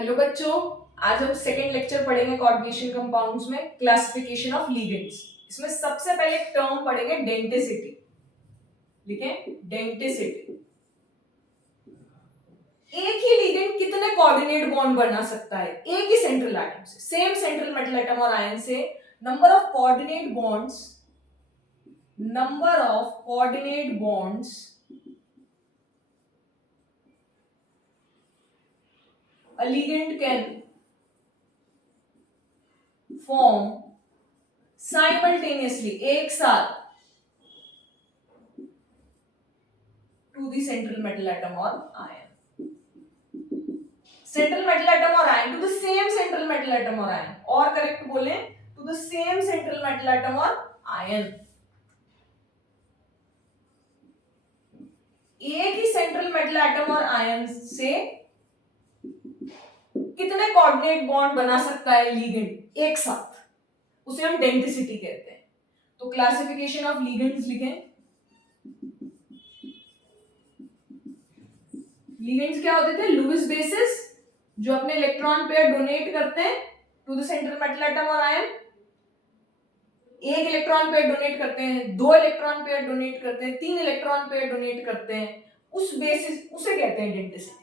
Hello बच्चों, आज हम सेकेंड लेक्चर पढ़ेंगे कोऑर्डिनेशन कंपाउंड्स में क्लासिफिकेशन ऑफ लिगेंड्स। इसमें सबसे पहले एक टर्म पढ़ेंगे डेंटिसिटी। लिखें डेंटिसिटी। एक ही लिगेंड कितने कोऑर्डिनेट बॉन्ड बना सकता है एक ही सेंट्रल एटम से, सेम सेंट्रल मेटल एटम और आयन से। Number of coordinate bonds a ligand can form simultaneously, एक साथ, to the central metal atom or ion. Central metal atom or ion to the same central metal atom or ion, और correct बोले to the same central metal atom or ion. एक ही central metal atom और ion से कितने coordinate bond बना सकता है ligand एक साथ, उसे हम डेंसिटी कहते हैं। तो क्लासिफिकेशन ऑफ लिगेंड्स लिखें। लिगेंड्स क्या होते थे? लुईस बेसिस, जो अपने इलेक्ट्रॉन पेयर डोनेट करते हैं to the central metal atom और आयन। एक इलेक्ट्रॉन पेयर डोनेट करते हैं, दो इलेक्ट्रॉन पेयर डोनेट करते हैं, तीन इलेक्ट्रॉन पेयर डोनेट करते हैं, उस बेसिस उसे कहते हैं डेंसिटी।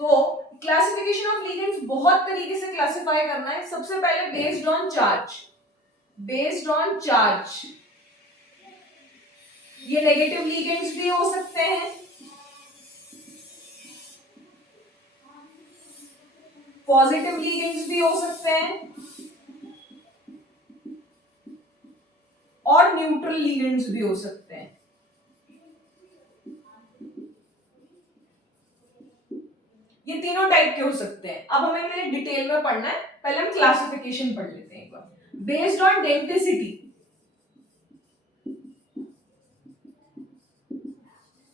तो क्लासिफिकेशन ऑफ लिगेंड्स बहुत तरीके से क्लासिफाई करना है। सबसे पहले बेस्ड ऑन चार्ज। ये नेगेटिव लिगेंड्स भी हो सकते हैं, पॉजिटिव लिगेंड्स भी हो सकते हैं, और न्यूट्रल लिगेंड्स भी हो सकते हैं। ये तीनों टाइप के हो सकते हैं। अब हमें डिटेल में पढ़ना है। पहले हम क्लासिफिकेशन पढ़ लेते हैं एक बार। बेस्ड ऑन डेंसिटी,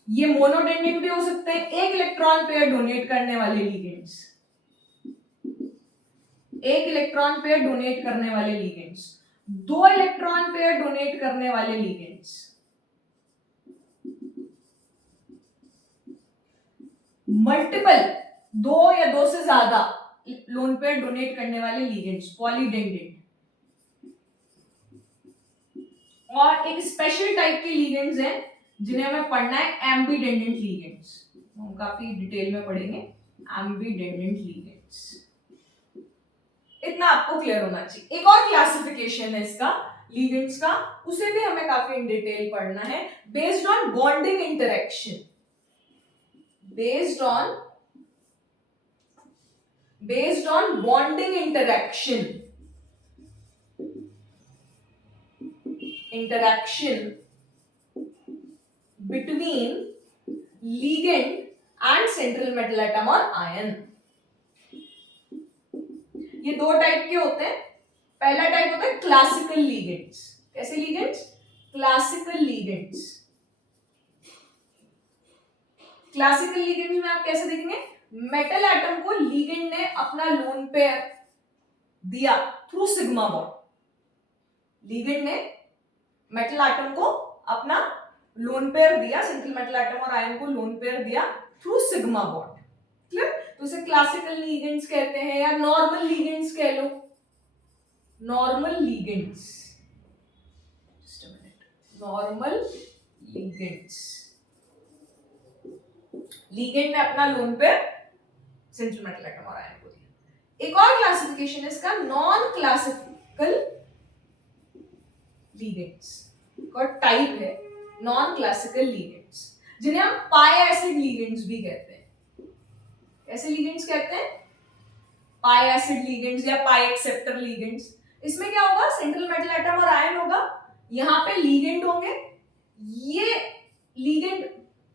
ये मोनोडेंडिन भी हो सकते हैं, एक इलेक्ट्रॉन पेयर डोनेट करने वाले लिगेंड्स, एक इलेक्ट्रॉन पेयर डोनेट करने वाले लिगेंड्स, दो इलेक्ट्रॉन पेयर डोनेट करने वाले लिगेंड्स, मल्टीपल, दो या दो से ज्यादा लोन पेयर डोनेट करने वाले लिगेंड्स, पॉलीडेंडेंट, और एक स्पेशल टाइप के लिगेंड्स हैं जिन्हें हमें पढ़ना है एम्बीडेंडेंट लिगेंड्स। हम काफी डिटेल में पढ़ेंगे एम्बीडेंडेंट लिगेंड्स। इतना आपको क्लियर होना चाहिए। एक और क्लासिफिकेशन है इसका लिगेंड्स का, उसे भी हमें काफी इन डिटेल पढ़ना है। Based on bonding interaction, based on bonding interaction between ligand and central metal atom और ion। ये दो टाइप के होते हैं। पहला टाइप होता है क्लासिकल लिगेंड्स। कैसे ligands? Classical ligands. Classical ligands में आप कैसे देखेंगे? मेटल एटम को लिगेंड ने अपना लोन पेयर दिया थ्रू सिग्मा बॉन्ड। लिगेंड ने मेटल एटम को अपना लोन पेयर दिया, सेंट्रल मेटल एटम और आयन को लोन पेयर दिया थ्रू सिग्मा बॉन्ड। क्लियर? तो इसे क्लासिकल लिगेंड्स कहते हैं, या नॉर्मल लिगेंड्स कह लो। Normal ligands, just a minute, normal ligands. Ligand ने अपना lone pair central metal atom और आयन को दिया। एक और क्लासिफिकेशन है इसका नॉन क्लासिकल लिगेंड्स का टाइप है नॉन क्लासिकल लिगेंड्स, जिन्हें हम पाई एसिड लिगेंड्स भी कहते हैं। ऐसे लिगेंड्स कहते हैं पाई एसिड लिगेंड्स या पाई एक्सेप्टर लिगेंड्स। इसमें क्या होगा? सेंट्रल मेटल एटम और आयन होगा, यहां पे लिगेंड होंगे, ये लिगेंड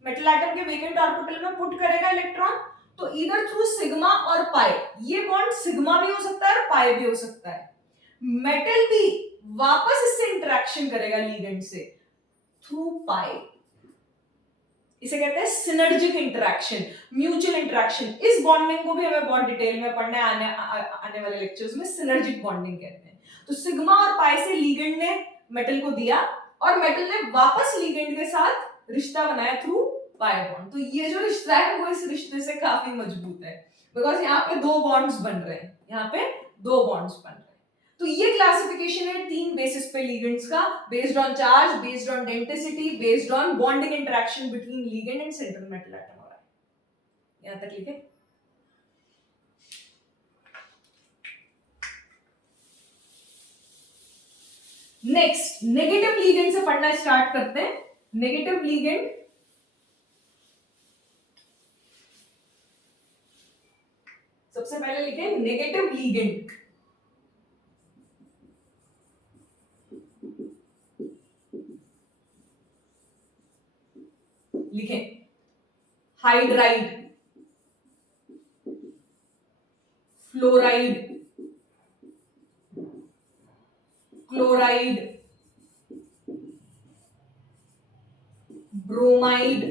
मेटल एटम के वेकेंट ऑर्बिटल में पुट करेगा इलेक्ट्रॉन, तो इधर थ्रू सिग्मा और पाई, ये बॉन्ड सिग्मा भी हो सकता है और पाई भी हो सकता है। मेटल भी वापस इससे इंटरेक्शन करेगा लिगेंड से थ्रू पाई। इसे कहते हैं सिनर्जिक इंटरेक्शन, म्यूचुअल इंटरेक्शन। इस बॉन्डिंग को भी हमें बहुत डिटेल में पढ़ना है आने वाले लेक्चर्स में। सिनर्जिक बॉन्डिंग कहते हैं। तो सिग्मा और पाई से लिगेंड ने मेटल को दिया और मेटल ने वापस लिगेंड के साथ रिश्ता बनाया थ्रू पाई बॉन्ड। तो ये जो रिश्ता है वो इस रिश्ते से काफी मजबूत है। बिकॉज यहाँ पे दो बॉन्ड्स बन रहे हैं, यहाँ पे दो बॉन्ड्स बन रहे हैं। तो ये क्लासिफिकेशन है तीन बेसिस पे लिगेंड्स का, based on charge, based on density, based on bonding interaction between ligand and central metal atom. यहां तक लिखे। नेक्स्ट नेगेटिव लिगेंड से पढ़ना स्टार्ट करते हैं। नेगेटिव लिगेंड, सबसे पहले लिखे नेगेटिव लिगेंड। लिखें hydride, fluoride, chloride, bromide,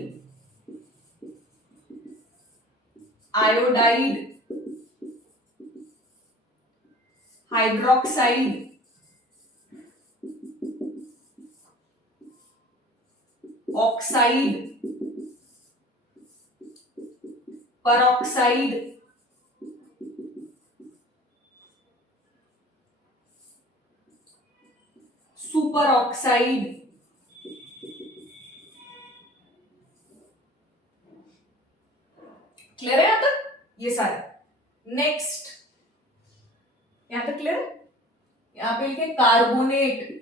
iodide, hydroxide, oxide, peroxide, super oxide, clear है यहां तक? ये सारे। नेक्स्ट यहां तक क्लियर है? यहां पे लिखे carbonate,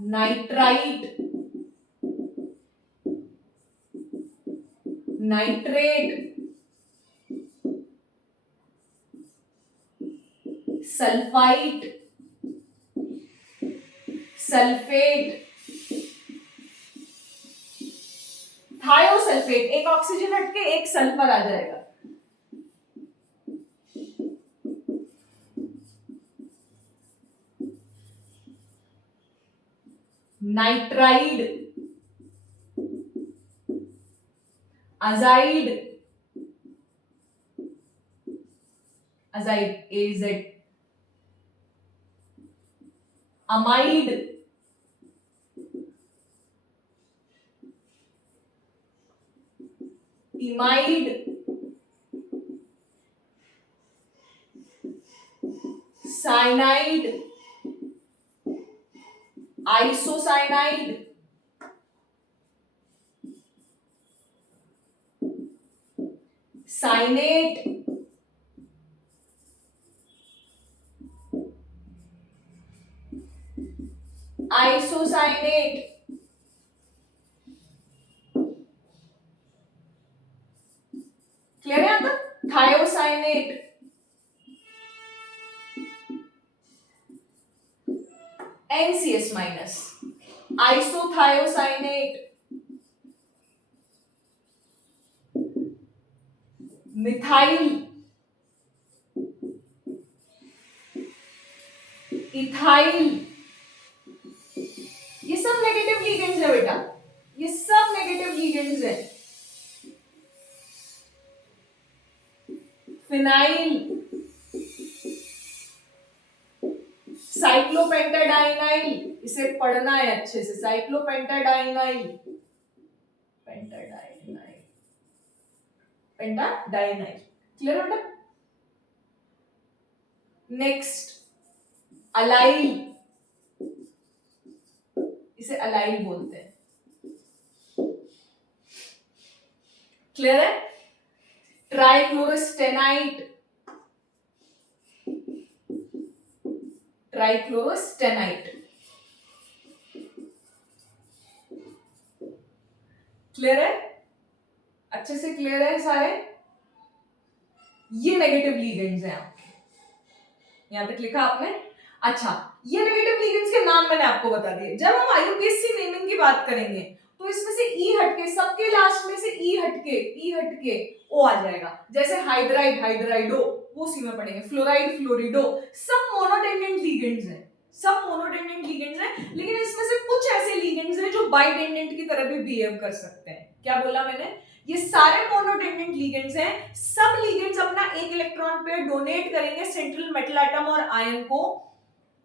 nitrite, nitrate, sulphite, sulphate, thiosulphate, एक ऑक्सीजन हटके एक सल्फर आ जाएगा, nitride, azide, azide azide, amide, imide, cyanide, isocyanide, cyanate, isocyanate, clear है यहां तक? Thiocyanate, NCS minus, isothiocyanate, methyl, ethyl, ये सब नेगेटिव लिगेंड्स है बेटा, ये सब नेगेटिव लिगेंड्स है। फिनाइल, साइक्लोपेंटाडाइनाइल, इसे पढ़ना है अच्छे से, साइक्लोपेंटाडाइनाइल, पेंटाडाइनाइल, पेंटाडाइनाइल, क्लियर बेटा? नेक्स्ट अलाइल, इसे अलाइल बोलते हैं, क्लियर है? ट्राइक्लोरोस्टेनाइट, ट्राइक्लोरोस्टेनाइट, क्लियर है? अच्छे से क्लियर है सारे? ये नेगेटिव लिगेंड्स हैं आपके, यहां तक लिखा आपने? अच्छा, ये नेगेटिव लिगेंड्स के नाम मैंने आपको बता दिए। जब हम IUPAC नेमिंग की बात करेंगे तो इसमें से ई हटके, सबके लास्ट में से ई हटके ओ आ जाएगा। जैसे हाइड्राइड, हाइड्राइडो, वो सी में पढ़ेंगे। फ्लोराइड, फ्लोरिडो, सब मोनोटेंडेंट लिगेंड्स हैं, सब मोनोटेंडेंट लिगेंड्स हैं, लेकिन इसमें से कुछ ऐसे लिगेंड्स हैं जो बाइटेंडेंट की तरह भी बिहेव कर सकते हैं। क्या बोला मैंने? ये सारे मोनोटेंडेंट लिगेंड्स हैं। सब लिगेंड्स अपना एक इलेक्ट्रॉन पेयर डोनेट करेंगे सेंट्रल मेटल एटम और आयन को,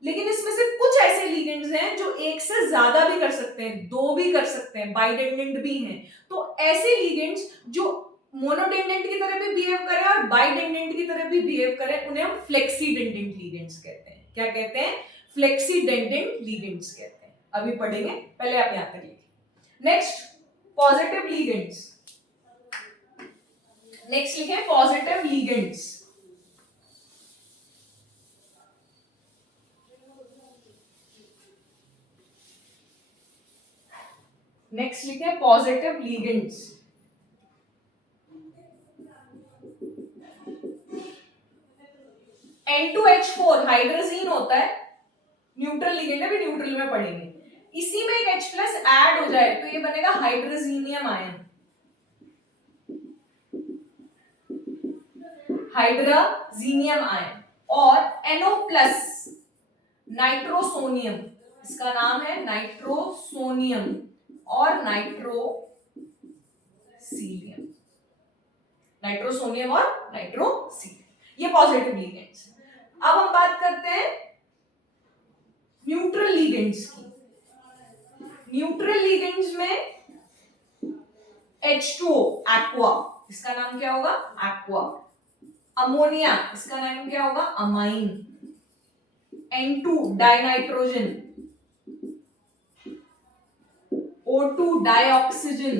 लेकिन इसमें से कुछ ऐसे लिगेंड्स हैं जो एक से ज्यादा भी कर सकते हैं, दो भी कर सकते हैं, बाइडेंडेंट भी हैं। तो ऐसे लिगेंड्स जो मोनोडेंडेंट की तरह भी बिहेव करें और बाइडेंडेंट की तरह भी बिहेव करें, उन्हें हम फ्लेक्सीडेंडेंट लिगेंड्स कहते हैं। क्या कहते हैं? फ्लेक्सीडेंडेंट लिगेंड्स कहते हैं। अभी पढ़ेंगे, पहले आप यहां तक लिखिए। Next, positive ligands. नेक्स्ट लिखे पॉजिटिव लिगेंड्स। नेक्स्ट लिखे पॉजिटिव लिगेंड्स। N2H4 हाइड्रोजीन होता है, न्यूट्रल लिगेंड है, भी न्यूट्रल में पढ़ेंगे। इसी में एक H प्लस ऐड हो जाए तो ये बनेगा हाइड्रोजीनियम आयन, हाइड्रोजीनियम आयन। और NO प्लस नाइट्रोसोनियम, इसका नाम है नाइट्रोसोनियम और नाइट्रोसीलियम, नाइट्रोसोनियम और नाइट्रोसीलियम, ये पॉजिटिव लिगेंड्स। अब हम बात करते हैं न्यूट्रल लिगेंड्स की। न्यूट्रल लिगेंड्स में H2O एक्वा, इसका नाम क्या होगा? एक्वा। अमोनिया, इसका नाम क्या होगा? Amine. N2 dinitrogen, O2 dioxygen.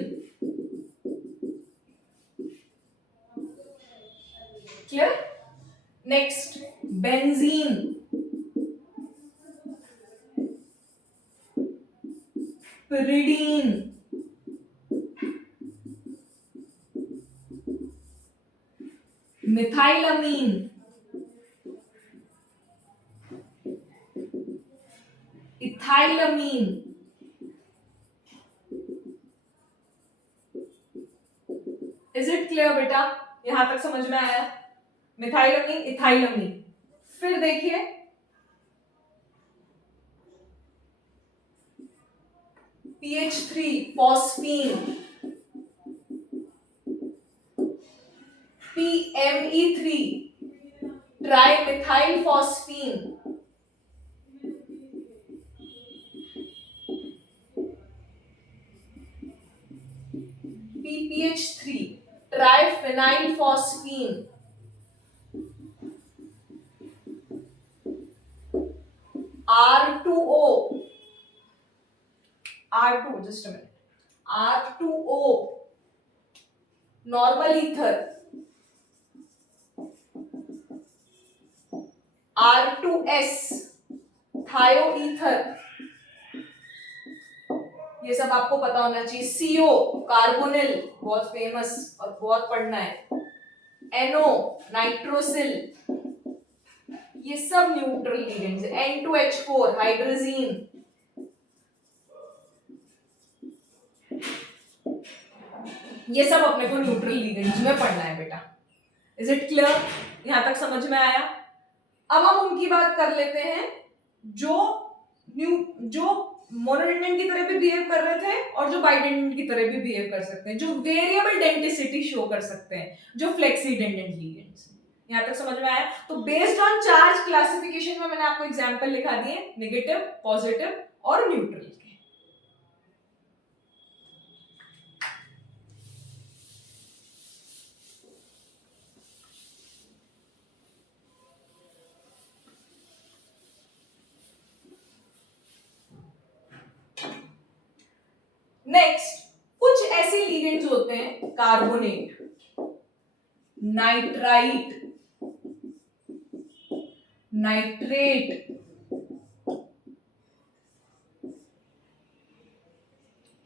Clear? Next, benzene, pyridine, methylamine, ethylamine, is it clear बेटा? यहां तक समझ में आया? मिथाइलमीन, इथाइलमीन। फिर देखिए PH3 phosphine, PME3 trimethyl phosphine, PPH3 triphenyl phosphine, R2O, R2 just a minute, R2O normal ether, R2S थायो ether, ये सब आपको पता होना चाहिए। CO कार्बोनिल, बहुत फेमस और बहुत पढ़ना है। NO नाइट्रोसिल, ये सब न्यूट्रल लिगेंड्स है। N2H4 हाइड्रोजीन, ये सब अपने को न्यूट्रल लिगेंड्स में पढ़ना है बेटा। Is it clear? यहां तक समझ में आया? अब हम उनकी बात कर लेते हैं जो मोनोडेंडेंट की तरह भी बिहेव कर रहे थे और जो बाइडेंडेंट की तरह भी बिहेव कर सकते हैं, जो वेरिएबल डेंसिटी शो कर सकते हैं, जो फ्लेक्सीडेंडेंट लिगेंड्स। यहां तक समझ में आया? तो बेस्ड ऑन चार्ज क्लासिफिकेशन में मैंने आपको एग्जांपल लिखा दिए, नेगेटिव, पॉजिटिव और न्यूट्रल के। नेक्स्ट, कुछ ऐसे लिगेंड्स होते हैं कार्बोनेट, नाइट्राइट, नाइट्रेट,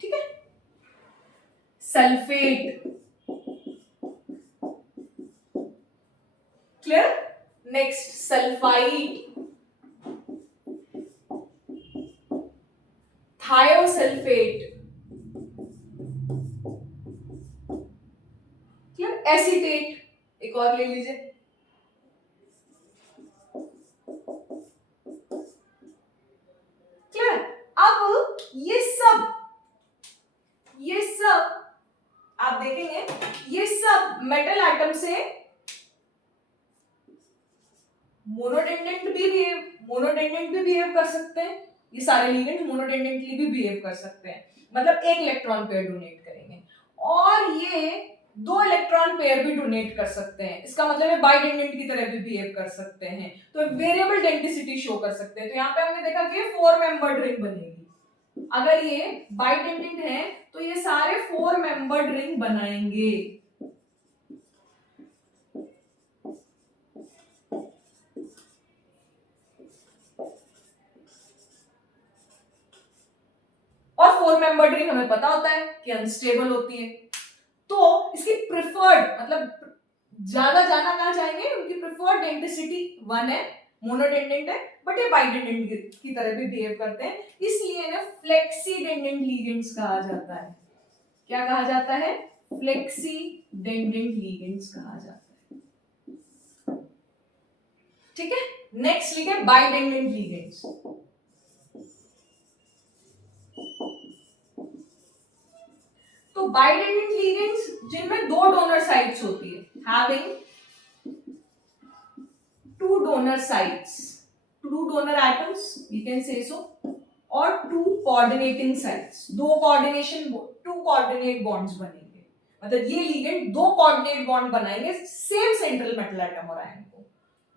ठीक है, sulphate. Clear? Next, sulphide, thiosulphate, clear? Acetate, एक और ले लीजिए, क्लियर? अब ये सब आप देखेंगे, ये सब मेटल एटम से मोनोडेंडेंट भी मोनोटेंडेंट भी बिहेव कर सकते हैं, ये सारे लिगेंड्स मोनोटेंडेंटली भी बिहेव कर सकते हैं, मतलब एक इलेक्ट्रॉन पेयर डोनेट करेंगे, और ये 2 इलेक्ट्रॉन पेयर भी डोनेट कर सकते हैं, इसका मतलब है बाइडेंडेंट की तरह भी बिहेव कर सकते हैं, तो वेरिएबल डेंसिटी शो कर सकते हैं। तो यहाँ पे हमने देखा कि 4 मेंबर्ड रिंग बनेगी। अगर ये बाइडेंडेंट है तो ये सारे 4 मेंबर्ड रिंग बनाएंगे। और 4 मेंबर्ड रिंग हमें पता होता है कि अनस्टेबल होती है, तो इसकी प्रिफर्ड मतलब ज्यादा जाना कहां जाएंगे, उनकी प्रिफर्ड डेंसिटी 1 है, मोनोडेंडेंट है, बट ये बाइडेंडेंट की तरह भी बिहेव करते हैं, इसलिए इन्हें फ्लेक्सीडेंडेंट लिगेंड्स कहा जाता है। क्या कहा जाता है? फ्लेक्सीडेंडेंट लिगेंड्स कहा जाता है। ठीक है, नेक्स्ट लिगेंड बाइडेंडेंट लिगेंड्स। तो बाइडेंडेंट लिगेंड्स जिनमें 2 डोनर साइट्स होती है, having 2 donor sites, 2 donor atoms we can say so, और 2 coordinating sites, 2 coordinate bonds बनेंगे, मतलब ये लिगेंड 2 coordinate bond बनाएंगे सेम सेंट्रल मेटल एटम और आयन को,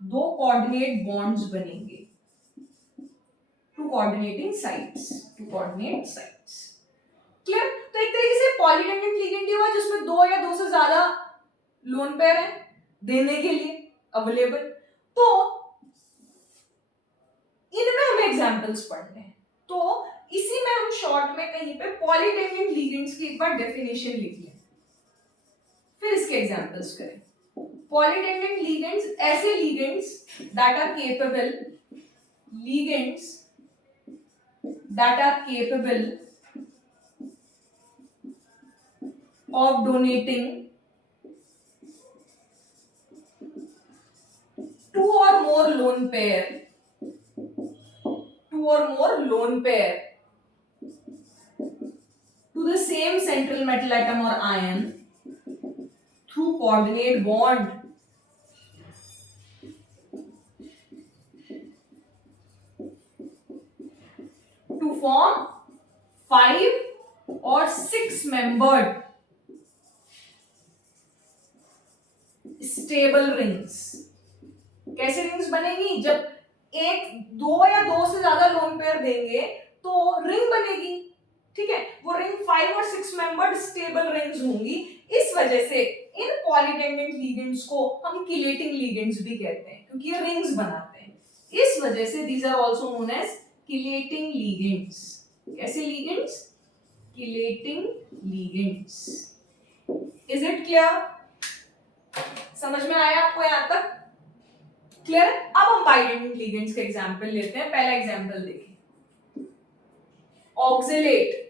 2 coordinate bonds बनेंगे, 2 coordinating sites, 2 coordinate sites। Clear? तो एक तरीके से पॉलीडेंडेंट लिगेंड हुआ जिसमें 2 या 2 से ज्यादा लोन पेयर है देने के लिए अवेलेबल। तो इनमें हमें एग्जांपल्स पढ़ने हैं, तो इसी में हम शॉर्ट में कहीं पे पॉलीडेंडेंट लिगेंड्स की एक बार डेफिनेशन लिख लें, फिर इसके एग्जांपल्स करें। पॉलीडेंडेंट लिगेंड्स ऐसे ligands that are capable, ligands that are capable of donating 2 or more lone pair to the same central metal atom or ion through coordinate bond to form 5 or 6 membered stable rings. कैसे rings बनेगी? जब 1, 2 या 2 से ज्यादा lone pair देंगे तो ring बनेगी, ठीक है, वो रिंग 5 और 6 मेंबर्ड स्टेबल रिंग्स होंगी। इस वजह से इन पॉलीडेंडेंट लिगेंड्स को हम किलेटिंग लिगेंड्स भी कहते हैं, क्योंकि ये रिंग्स बनाते हैं, इस वजह से these are also known as chelating ligands. कैसे ligands? Chelating ligands. Is it clear? समझ में आया आपको यहां तक? क्लियर? अब हम बाइडेंडेंट लिगेंड्स के एग्जांपल लेते हैं। पहला एग्जांपल देखिए, ऑक्सलेट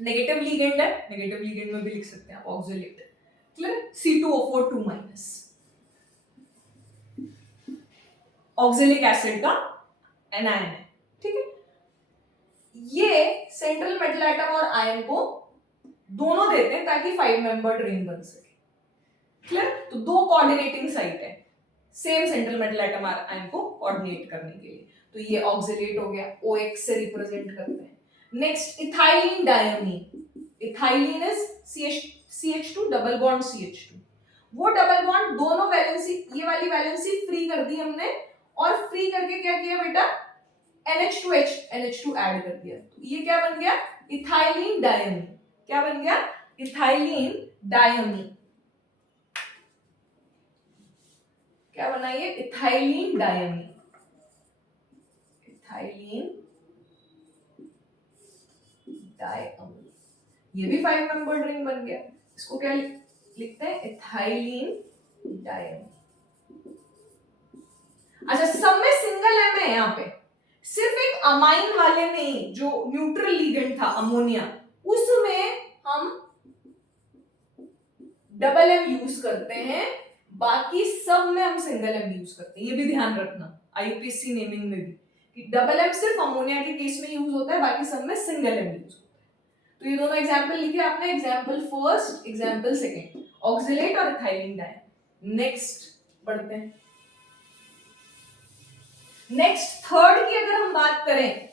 नेगेटिव लिगेंड है, नेगेटिव लिगेंड में भी लिख सकते हैं आप oxalate. Clear? C2O4 2- oxalic acid का एनायन है, ठीक है। ये सेंट्रल मेटल एटम और आयन को दोनों देते हैं ताकि 5 मेंबर्ड रिंग बन सके। क्लियर? तो 2 कोऑर्डिनेटिंग साइट है सेम सेंट्रल मेटल एटम और आयन को कोऑर्डिनेट करने के लिए, तो ये ऑक्सलेट हो गया, OX से रिप्रेजेंट करते हैं। Next ethylene diamine. Ethylene is CH2 double bond CH2, वो डबल बॉन्ड दोनों वैलेंसी, ये वाली वैलेंसी फ्री कर दी हमने, और फ्री करके क्या किया बेटा, NH2 ऐड कर दिया, तो ये क्या बन गया? Ethylene diamine. क्या बन गया? Ethylene diamine. क्या बना ये? Ethylene diamine. इथाइलिन डायमीन, ये भी 5 मेंबर्ड रिंग बन गया। इसको क्या लिखते हैं? Ethylene diamine. अच्छा, सब में सिंगल एम है यहाँ पे, सिर्फ एक अमाइन वाले में जो न्यूट्रल लिगेंड था अमोनिया, उसमें हम डबल एम यूज करते हैं, बाकी सब में हम सिंगल एम यूज करते हैं। ये भी ध्यान रखना IUPAC नेमिंग में भी कि डबल एम सिर्फ अमोनिया के केस में यूज होता है, बाकी सब में सिंगल एम यूज होता है। तो ये दोनों एग्जांपल लिखे आपने, example first, example second, oxalate और इथाइलिन डायमीन। नेक्स्ट बढ़ते हैं। नेक्स्ट थर्ड की अगर हम बात करें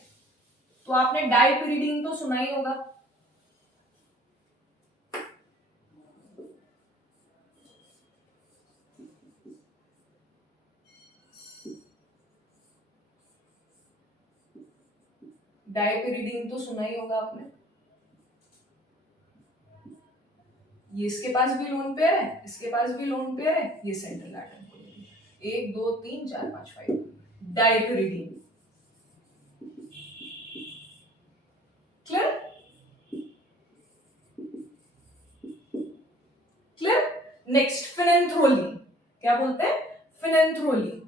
तो आपने डाइपिरिडीन तो सुना ही होगा। डाइपिरिडीन तो सुना ही होगा आपने। ये इसके पास भी लोन पेयर है, इसके पास भी लोन पेयर है, ये सेंट्रल एटम को 1 2 3 4 5 5 डाइपिरिडीन। क्लियर? क्लियर? नेक्स्ट फिनेंथ्रोलीन, क्या बोलते हैं? फिनेंथ्रोलीन।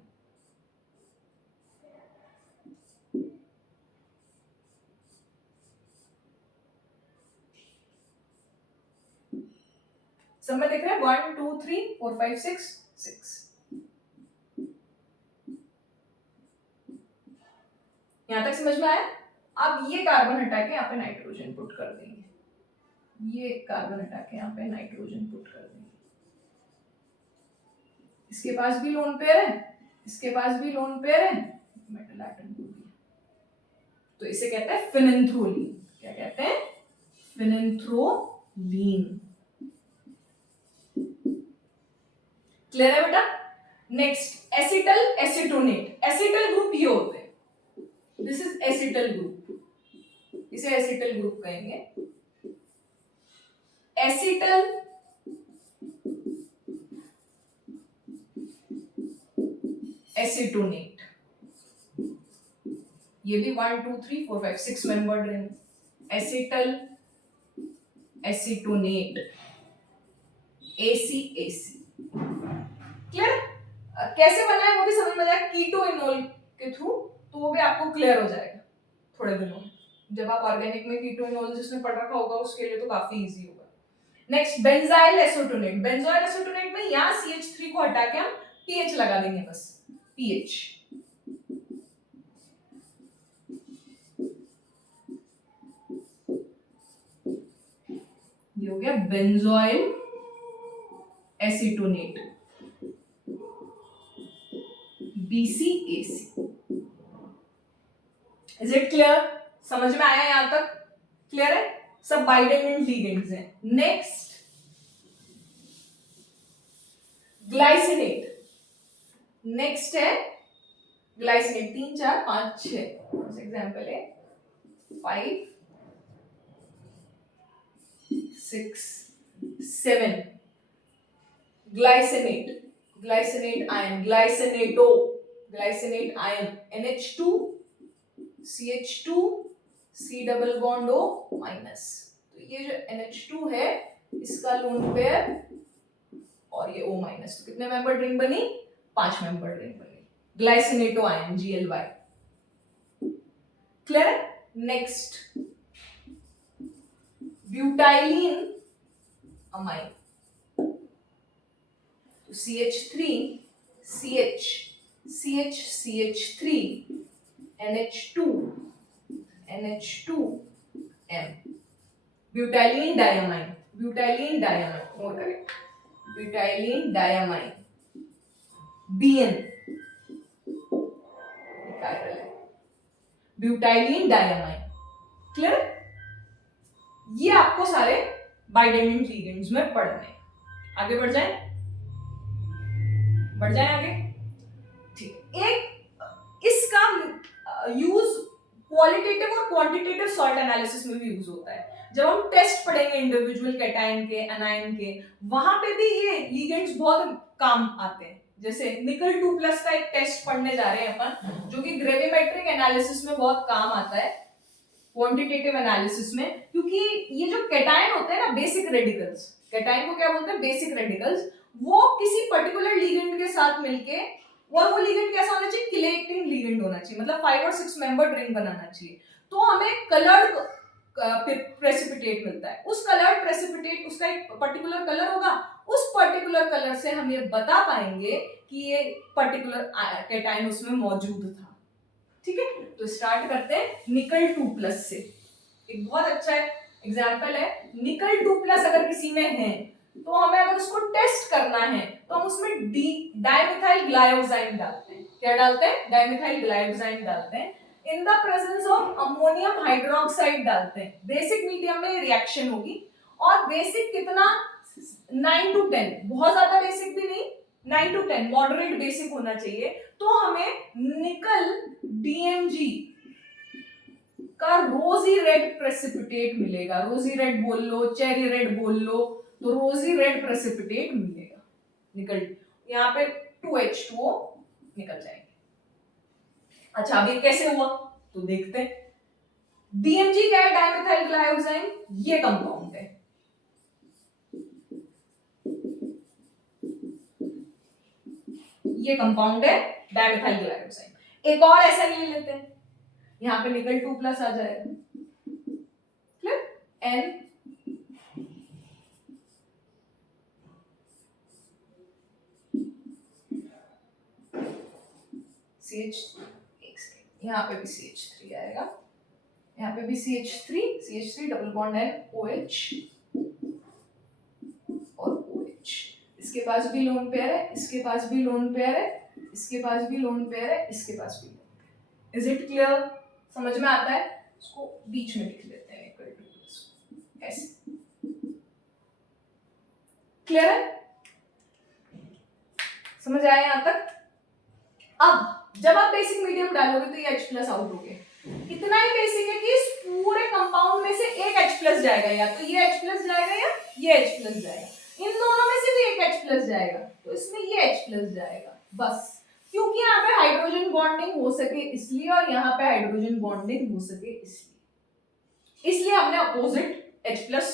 सब में देख रहे हैं 1 2 3 4 5 6 6। यहां तक समझ में आया? अब ये कार्बन हटा के यहाँ पे नाइट्रोजन पुट कर देंगे, ये कार्बन हटा के यहाँ पे नाइट्रोजन पुट कर देंगे। इसके पास भी लोन पेयर है, इसके पास भी लोन पेयर है, मेटल एटम को भी। तो इसे कहते हैं फिनेंथ्रोलीन। क्या कहते हैं? फिनेंथ्रोलीन। क्लियर है बेटा? Next acetyl acetonate. Acetyl group ये होते हैं, दिस इज एसिटल ग्रुप, इसे एसिटल ग्रुप कहेंगे। एसिटल एसीटोनेट, ये भी 1 2 3 4 5 6 membered ring. Acetyl acetonate, ACAC। Clear? कैसे बना है वो भी समझ में आया, कीटो इनोल के थ्रू, तो वो भी आपको क्लियर हो जाएगा थोड़े दिनों में। जब आप ऑर्गेनिक में कीटो इनोल जिसने पढ़ रखा होगा उसके लिए तो काफी इजी होगा। Next benzyl acetonate. Benzyl acetonate में यहाँ CH3 को हटा के हम PH लगा देंगे, बस PH। ये हो गया benzoyl acetonate, BCAC। Is it clear? समझ में आया यहां तक? क्लियर है? सब बाइडेंडेंट लिगेंड्स हैं। Next glycinate. नेक्स्ट है ग्लाइसिनेट, 3 4 5 6 एग्जांपल है 5 6 7। Glycinate, glycinate ion, glycinato, glycinate ion, NH2 CH2 C double bond O माइनस। तो ये जो NH2 है इसका लोन पेयर और ये O माइनस, तो कितने मेंबर रिंग बनी? 5 मेंबर रिंग बनी, glycinato ion GLY। Clear? Next butylene amine, तो CH3 CH CH CH3 NH2 NH2 M, butylene diamine, butylene diamine, और correct, butylene diamine BN, butylene diamine. Clear? ये आपको सारे बाइडेंडेंट लिगेंड्स में पढ़ने। आगे बढ़ जाए, बढ़ जाए आगे। ठीक, एक इसका यूज क्वालिटेटिव और क्वांटिटेटिव सॉल्ट एनालिसिस में भी यूज होता है। जब हम टेस्ट पढ़ेंगे इंडिविजुअल कैटायन के, एनायन के, वहां पे भी ये लिगेंड्स बहुत काम आते हैं। जैसे निकल 2+ का एक टेस्ट पढ़ने जा रहे हैं अपन, जो कि ग्रेविमेट्रिक एनालिसिस में बहुत काम आता है, क्वांटिटेटिव एनालिसिस में, क्योंकि ये जो कैटायन होते हैं ना, बेसिक रेडिकल्स, कैटायन को क्या बोलते हैं? Basic radicals. वो किसी पर्टिकुलर लिगेंड के साथ मिलके, और वो लिगेंड कैसा होना चाहिए? किलेटिंग लिगेंड होना चाहिए, मतलब 5 और 6 मेंबर्ड रिंग बनाना चाहिए। तो हमें कलर्ड प्रेसिपिटेट मिलता है। उस कलर्ड प्रेसिपिटेट, उसका एक पर्टिकुलर कलर होगा, उस पर्टिकुलर कलर से हम ये बता पाएंगे कि ये पर्टिकुलर कैटायन उसमें मौजूद था। ठीक है, तो स्टार्ट करते हैं निकल 2+ से। एक बहुत अच्छा एग्जांपल है, निकल 2+ अगर किसी में है तो हमें अगर उसको टेस्ट करना है तो हम उसमें डाइमिथाइल ग्लाइकोसाइड डालते हैं। क्या डालते हैं, डाइमिथाइल ग्लाइकोसाइड डालते हैं, in the presence of ammonium hydroxide डालते हैं, बेसिक मीडियम में रिएक्शन होगी। और बेसिक कितना, 9 to 10, बहुत ज्यादा बेसिक भी नहीं, 9 to 10 मॉडरेट बेसिक होना चाहिए। तो हमें निकल डीएमजी का रोजी रेड प्रेसिपिटेट मिलेगा, रोजी रेड बोल लो, चेरी रेड बोल लो, तो रोजी रेड प्रेसिपिटेट मिलेगा निकल, यहाँ पे 2H2O निकल जाएंगे। अच्छा अब ये कैसे हुआ तो देखते हैं। डीएमजी क्या है, डाइमिथाइल ग्लाइकोसाइड, ये कंपाउंड है, ये कंपाउंड है डाइमिथाइल ग्लाइकोसाइड। एक और ऐसा ले लेते हैं, यहां पे निकल 2+ आ जाएगा, क्लियर, N CH, यहाँ पे भी CH3 आएगा, यहाँ पे भी CH3 double bond N OH और OH, इसके पास भी लोन पेयर है, इसके पास भी लोन पेयर है, इसके पास भी लोन पेयर है, इसके पास भी lone pair. Is it clear, समझ में आता है? इसको बीच में लिख लेते हैं इक्वल टू ऐसे, क्लियर है, समझ आया यहां तक? अब जब आप बेसिक मीडियम डालोगे तो ये H+ आउट हो गया, इतना ही बेसिक है कि इस पूरे कंपाउंड में से एक H+ जाएगा, या तो ये H+ जाएगा या ये H+ जाएगा, इन दोनों में से भी एक H+ जाएगा, तो इसमें ये H+ जाएगा बस, क्योंकि यहाँ पे हाइड्रोजन बॉन्डिंग हो सके इसलिए, और यहाँ पे हाइड्रोजन बॉन्डिंग हो सके इसलिए हमने अपोजिट H+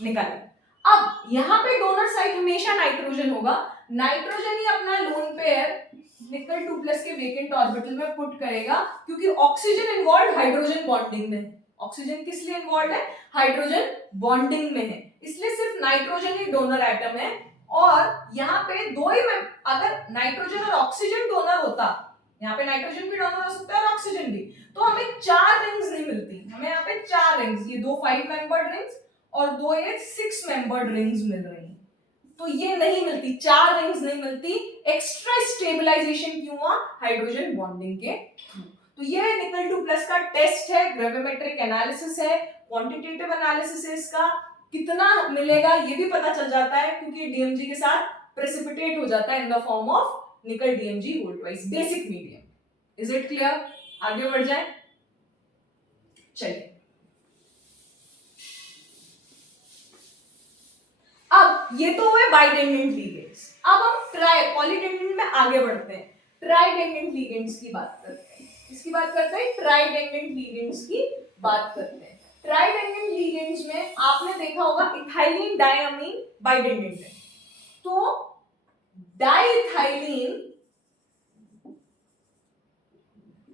निकाला। अब यहाँ पे डोनर साइड हमेशा नाइट्रोजन होगा, नाइट्रोजन ही अपना लोन पेयर निकल 2+ के वेकेंट ऑर्बिटल में पुट करेगा, क्योंकि ऑक्सीजन इन्वॉल्व हाइड्रोजन बॉन्डिंग में, ऑक्सीजन किस लिए इन्वॉल्व है, हाइड्रोजन बॉन्डिंग में है, इसलिए सिर्फ नाइट्रोजन ही डोनर एटम है। और यहाँ पे दो ही में, अगर नाइट्रोजन और ऑक्सीजन डोनर होता, यहाँ पे नाइट्रोजन भी डोनर हो सकता है और ऑक्सीजन भी, तो हमें 4 रिंग्स नहीं मिलती, हमें यहाँ पे 4 रिंग्स, ये 2 5 मेंबर्ड रिंग्स और 2 ये 6 मेंबर्ड रिंग्स मिल रही हैं, तो ये नहीं मिलती, 4 रिंग्स नहीं मिलती, एक्स्ट्रा स्टेबलाइजेशन क्यों हुआ, हाइड्रोजन बॉन्डिंग के थ्रू। तो ये निकल 2+ का टेस्ट है, ग्रेविमेट्रिक एनालिसिस है, क्वांटिटेटिव एनालिसिस है, इसका कितना मिलेगा ये भी पता चल जाता है, क्योंकि डीएमजी के साथ प्रेसिपिटेट हो जाता है इन द फॉर्म ऑफ निकल DMG volt wise basic medium. Is it clear, आगे बढ़ जाए, चलिए अब ये तो हुए बाइडेंडेंट लिगेंड्स, अब हम पॉलीडेंडेंट में आगे बढ़ते हैं, ट्राइडेंडेंट लिगेंड्स की बात करते हैं, इसकी बात करते हैं, ट्राइडेंडेंट लिगेंड्स की बात करते हैं। ट्राइडेंडेंट लिगेंड्स में आपने देखा होगा इथाइलिन डायमीन बाइडेंडेंट है, तो डाइथाइलिन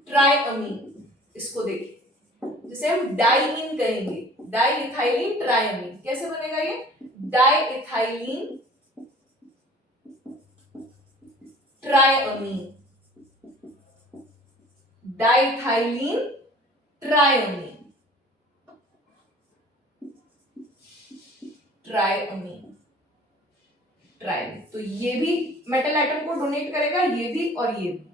ट्राइअमीन, इसको देखिए, जैसे हम डाइमीन कहेंगे, डाइइथाइलिन ट्राइअमीन, कैसे बनेगा ये, डाइइथाइलिन ट्राइअमीन, डाइइथाइलिन ट्राइअमीन, ट्राइअमीन, ट्राइअमीन, तो ये भी मेटल एटम को डोनेट करेगा, ये भी और ये भी।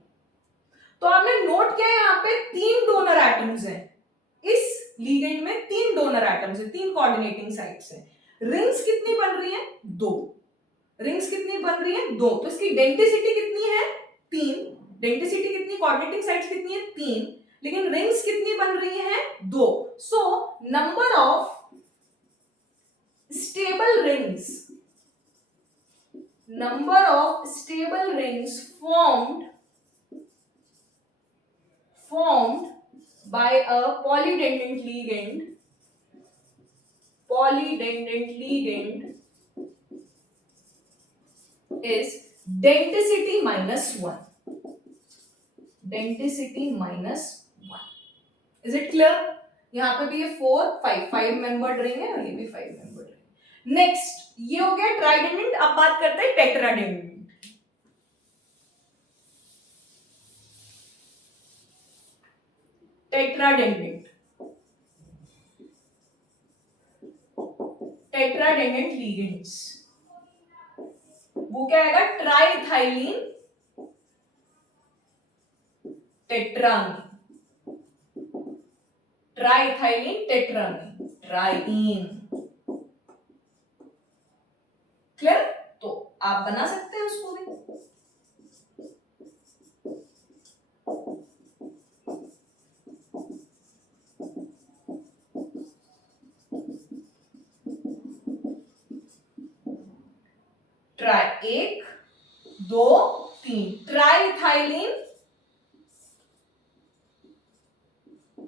तो आपने नोट किया यहाँ पे 3 डोनर एटम्स हैं, इस लीगेंड में 3 डोनर एटम्स हैं, 3 कोऑर्डिनेटिंग साइट्स हैं, रिंग्स कितनी बन रही हैं, 2, रिंग्स कितनी बन रही हैं, 2, तो इसकी डेंसिटी कितनी है, 3, डेंसिटी कितनी, कोऑर्डिनेटिंग साइट्स कितनी है, 3, लेकिन रिंग्स कितनी बन रही हैं, 2, so number of stable rings, number of stable rings formed by a polydendent ligand is denticity -1, denticity -1। is it clear? यहाँ पे भी ये 5 मेंबर्ड रिंग है और ये भी 5 मेंबर्ड रिंग। नेक्स्ट ये हो गया ट्राइडेंडेंट, अब बात करते हैं टेट्राडेंडेंट। टेट्राडेंडेंट, टेट्राडेंडेंट लिगेंड्स, वो क्या आएगा, triethylene tetramine, triethylene tetramine, trien. Clear? तो आप बना सकते हैं उसको भी। Tri, 1 2 3, triethylene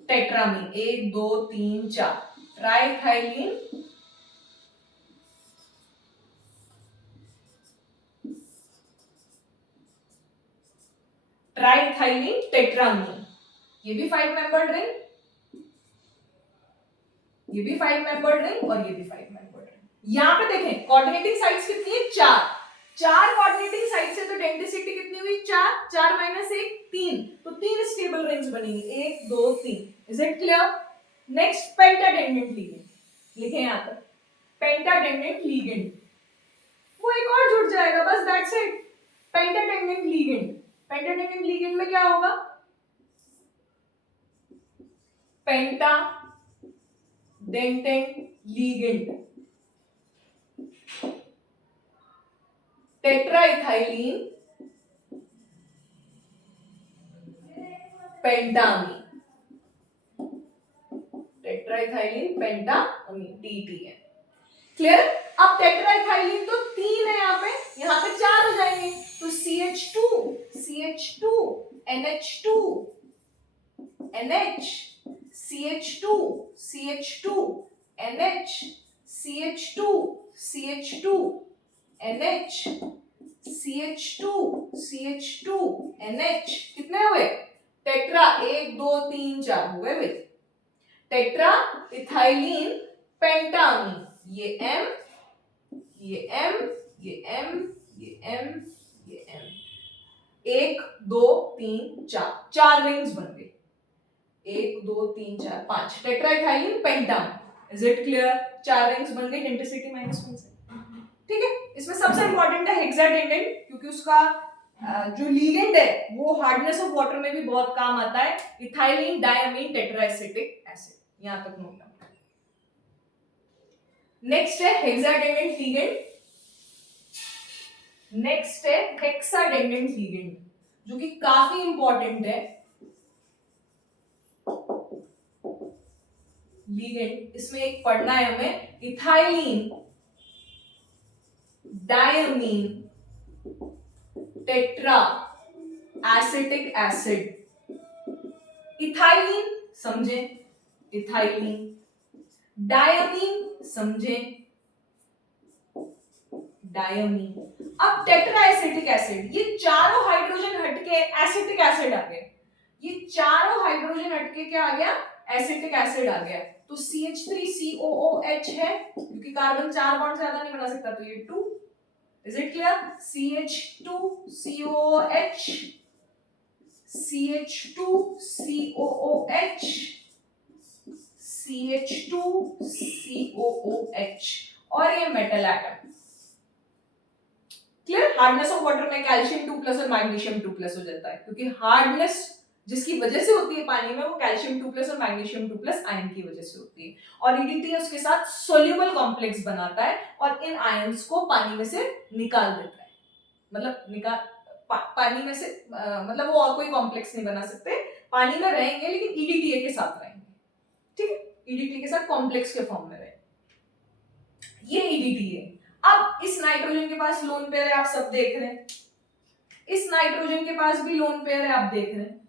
tetramine, 1 2 3 4, triethylene triethylene tetramine. ये भी 5 मेंबर्ड रिंग, ये भी 5 मेंबर्ड रिंग और ये भी 5 मेंबर्ड रिंग। यहां पे देखें कोऑर्डिनेटिंग साइड्स कितनी है? 4 कोऑर्डिनेटिंग साइड से तो डेंसिटी कितनी हुई? 4, 4 माइनस 1 3, तो 3 स्टेबल रिंग्स बनेंगी, 1 2 3। Is it clear? Next pentadentate ligand, लिखें यहां पर पेंटाडेंडेंट लिगेंड, वो एक और जुड़ जाएगा, बस दैट्स इट। पेंटाडेंडेंट लिगेंड, पेंटाडेंडेंट लिगेंड में क्या होगा? पेंटा डेंटेंट लिगेंड, टेट्राइथाइलिन पेंटामीन, टेट्राइथाइलिन पेंटामीन, TTN। क्लियर? अब टेट्राइथाइलिन तो 3 है यहाँ पे 4 हो जाएंगे, तो CH2 CH2 NH2 NH CH2 CH2 NH CH2 CH2 NH CH2 CH2 NH, कितने हुए? टेट्रा, 1 2 3 4 हो गए भाई। टेट्रा इथाइलिन पेंटामीन, ये M ये M ये M ये M ये M, 1 2 3 4, 4 रिंग्स बन गई, 1 2 3 4 5, tetraethylene pentamine. Is it clear? 4 rings बन गई, डेंसिटी -1 से। ठीक है, इसमें सबसे इंपॉर्टेंट है हेक्साडेंडेंट, क्योंकि उसका जो लिगेंड है वो हार्डनेस ऑफ वाटर में भी बहुत काम आता है, इथाइलिन डायमीन टेट्राएसिटिक एसिड। यहां तक नोट डाउन। नेक्स्ट है हेक्साडेंडेंट लिगेंड, नेक्स्ट है हेक्साडेंडेंट लिगेंड, जो कि काफी इंपॉर्टेंट है लिगेंड। इसमें एक पढ़ना है हमें, ethylene diamine tetra acetic acid. Ethylene समझे, इथाइलिन, डायमीन समझे, डायमीन। अब टेट्रा एसिटिक एसिड, ये चारों हाइड्रोजन हटके एसिटिक एसिड आ गया, ये चारों हाइड्रोजन हटके क्या आ गया? एसिटिक एसिड आ गया। तो CH3COOH है, क्योंकि कार्बन 4 बॉन्ड से ज्यादा नहीं बना सकता, तो ये 2। Is it clear? CH2COOH CH2COOH CH2COOH, और ये metal atom. Clear? Hardness of water में कैल्शियम 2+ और मैग्नीशियम 2+ हो जाता है, क्योंकि हार्डनेस जिसकी वजह से होती है पानी में, वो कैल्शियम 2+ और मैग्नीशियम 2+ आयन की वजह से होती है। और EDTA उसके साथ सोल्यूबल कॉम्प्लेक्स बनाता है और इन आयंस को पानी में से निकाल देता है, मतलब पानी में से मतलब वो और कोई कॉम्प्लेक्स नहीं बना सकते, पानी में रहेंगे लेकिन EDTA के साथ रहेंगे। ठीक है, EDTA के साथ कॉम्प्लेक्स के फॉर्म में रहेंगे, ये EDTA। अब इस नाइट्रोजन के पास लोन पेयर है, आप सब देख रहे हैं, इस नाइट्रोजन के पास भी लोन पेयर है, आप देख रहे हैं।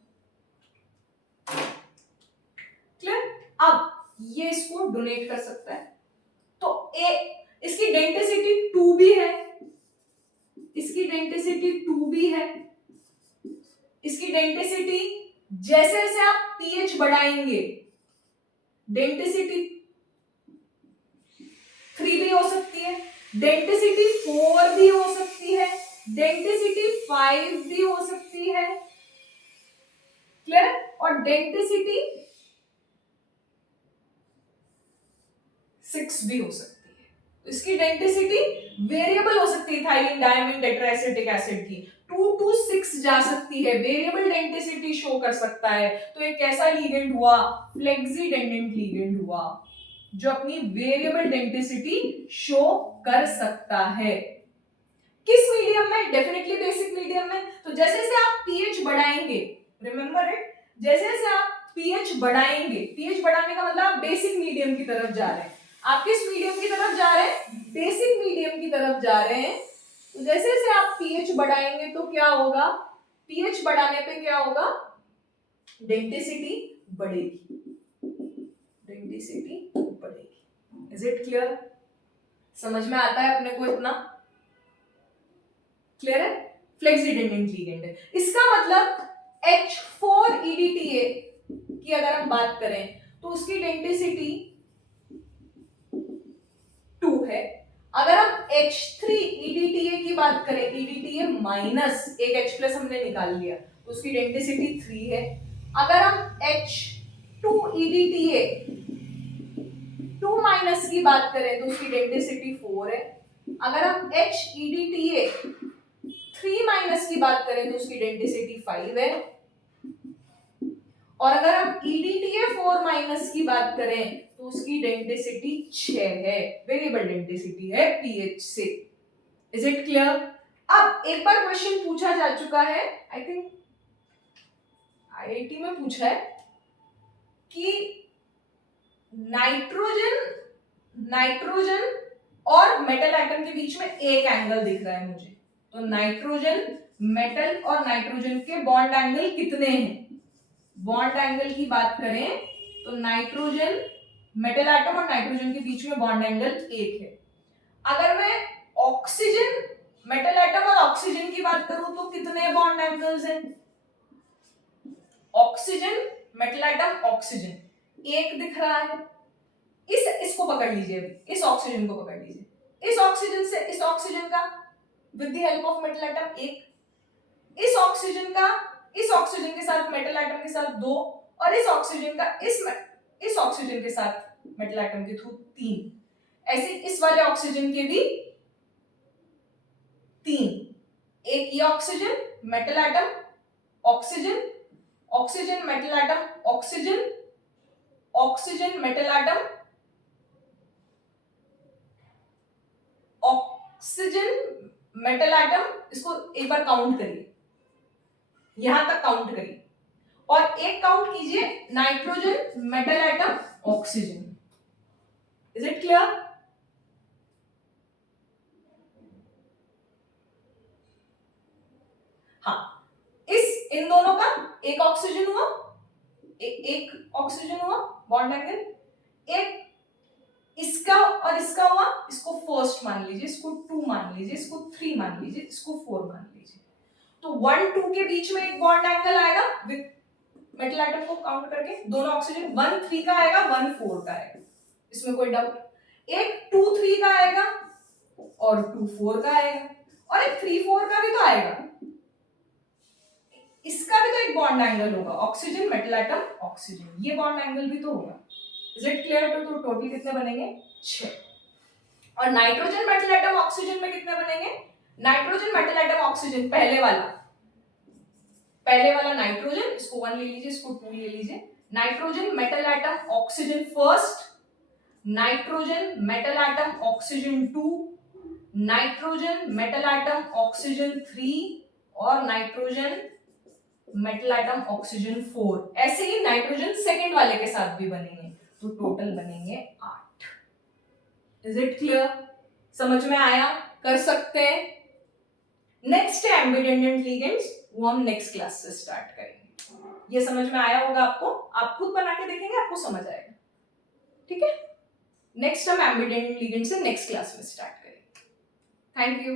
क्लियर? अब ये इसको डोनेट कर सकता है, तो इसकी डेंसिटी 2 भी है, इसकी डेंसिटी 2 भी है, इसकी डेंसिटी जैसे जैसे आप pH बढ़ाएंगे डेंसिटी 3 भी हो सकती है, डेंसिटी 4 भी हो सकती है, डेंसिटी 5 भी हो सकती है। क्लियर? और डेंसिटी 6 भी हो सकती है। इसकी डेंसिटी वेरिएबल हो सकती है इथाइलिन डायमीन टेट्राएसिटिक एसिड की, 2 to 6 जा सकती है, वेरिएबल डेंसिटी शो कर सकता है, तो एक कैसा लिगेंड हुआ, फ्लेक्सीडेंडेंट लिगेंड हुआ, जो अपनी वेरिएबल डेंसिटी शो कर सकता है। किस मीडियम में? डेफिनेटली बेसिक मीडियम में। तो जैसे जैसे आप पीएच बढ़ाएंगे, रिमेंबर इट, जैसे जैसे आप पीएच बढ़ाएंगे, पीएच बढ़ाने का मतलब आप बेसिक मीडियम की तरफ जा रहे हैं। आप किस मीडियम की तरफ जा रहे हैं? बेसिक मीडियम की तरफ जा रहे हैं। तो जैसे जैसे आप पीएच बढ़ाएंगे तो क्या होगा? पीएच बढ़ाने पे क्या होगा? डेंसिटी बढ़ेगी, डेंसिटी बढ़ेगी। Is it clear? समझ में आता है अपने को इतना? क्लियर है? फ्लेक्सीडेंडेंट लिगेंड है। इसका मतलब H4EDTA की अगर हम बात करें तो उसकी डेंसिटी 2 है। अगर हम H3EDTA की बात करें, EDTA माइनस एक H प्लस हमने निकाल लिया, तो उसकी डेंसिटी 3 है। अगर हम H2EDTA 2 माइनस की बात करें तो उसकी डेंसिटी 4 है। अगर हम HEDTA 3 माइनस की बात करें तो उसकी डेंसिटी 5 है। और अगर हम EDTA 4 माइनस की बात करें तो उसकी डेंसिटी 6 है, वेरिएबल डेंसिटी है पीएच से। Is it clear? अब एक बार क्वेश्चन पूछा जा चुका है, आई थिंक आईआईटी में पूछा है कि नाइट्रोजन और मेटल एटम के बीच में एक एंगल दिख रहा है मुझे, तो नाइट्रोजन, मेटल और नाइट्रोजन के बॉन्ड एंगल कितने हैं? बॉन्ड एंगल की बात करें तो नाइट्रोजन, मेटल एटम और नाइट्रोजन के बीच में बॉन्ड एंगल 1 है। अगर मैं ऑक्सीजन, मेटल एटम और ऑक्सीजन की बात करूं तो कितने बॉन्ड एंगल्स हैं? ऑक्सीजन, मेटल एटम, ऑक्सीजन, 1 दिख रहा है। इसको पकड़ लीजिए, इस ऑक्सीजन को पकड़ लीजिए, इस ऑक्सीजन से इस ऑक्सीजन का with the help of metal atom 1, इस ऑक्सीजन का इस ऑक्सीजन के साथ मेटल एटम के साथ 2, और इस ऑक्सीजन का इस ऑक्सीजन के साथ मेटल एटम के थ्रू 3। ऐसे इस वाले ऑक्सीजन के भी 3, एक ये oxygen, metal atom, oxygen, oxygen, metal atom, oxygen, oxygen, metal atom, oxygen, metal atom. इसको एक बार काउंट करिए, यहां तक काउंट करिए, और एक काउंट कीजिए nitrogen, metal atom, oxygen. Is it clear? हाँ, इन दोनों का एक ऑक्सीजन हुआ, एक ऑक्सीजन हुआ बॉन्ड एंगल, एक इसका और इसका हुआ, इसको फर्स्ट मान लीजिए, इसको 2 मान लीजिए, इसको 3 मान लीजिए, इसको 4 मान लीजिए। तो 1 2 के बीच में एक बॉन्ड एंगल आएगा विद मेटल एटम को काउंट करके, दोनों ऑक्सीजन, 1 3 का आएगा, 1 4 का आएगा, इसमें कोई डाउट? एक 2 3 का आएगा और 2 4 का आएगा, और एक 3 4 का भी तो आएगा, इसका भी तो एक बॉन्ड एंगल होगा, ऑक्सीजन, मेटल एटम, ऑक्सीजन, ये बॉन्ड एंगल भी तो होगा। Is it clear? तो टोटल कितने बनेंगे? 6। और नाइट्रोजन, मेटल एटम, ऑक्सीजन में कितने बनेंगे? नाइट्रोजन, मेटल एटम, ऑक्सीजन, पहले वाला नाइट्रोजन, इसको 1 ले लीजिए, इसको 2 ले लीजिए, nitrogen, metal atom, oxygen first, nitrogen, metal atom, oxygen 2, nitrogen, metal atom, oxygen 3, और नाइट्रोजन, मेटल एटम, ऑक्सीजन 4। ऐसे ही नाइट्रोजन सेकंड वाले के साथ भी बनेंगे, तो टोटल बनेंगे 8। Is it clear? समझ में आया? कर सकते हैं। नेक्स्ट है एम्बिडेंडेंट लिगेंड्स, वो हम नेक्स्ट क्लास से स्टार्ट करेंगे। ये समझ में आया होगा आपको, आप खुद बना के देखेंगे, आपको समझ आएगा। ठीक है, नेक्स्ट हम एम्बिडेंडेंट लिगेंड से नेक्स्ट क्लास में स्टार्ट करेंगे। Thank you.